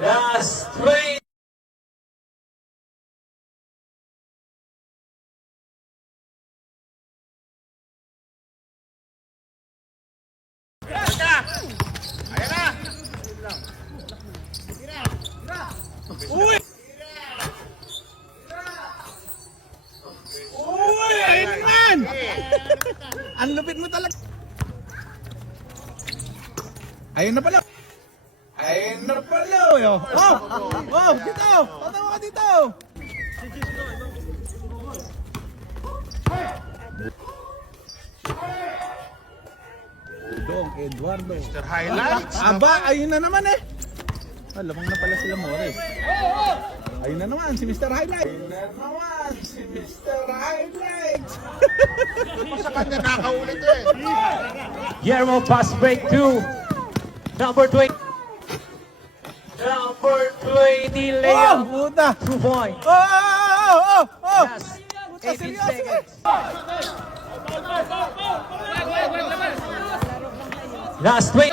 Last 20. Uy! Uy! Ayun naman! Ang lupit mo talaga. Ayun na pala. Ayun na pala. Oh! Oh! Dito! Tatawa ka dito! Dong Eduardo. Mr. Highlights. Aba, ayun na naman eh. Lamang na pala sila More. Ayun na naman si Mr. Highlight. Ayun na naman si Mr. Highlight. Sa kanya nakaulit eh. Guillermo pass break to number 20. Number 20 Oh, layup. puta. 2 point. Oh! Last Puta, 18 seryoso eh. seconds. Last 20.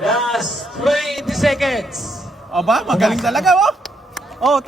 Last 20 seconds. Aba, magaling talaga oh. Oh,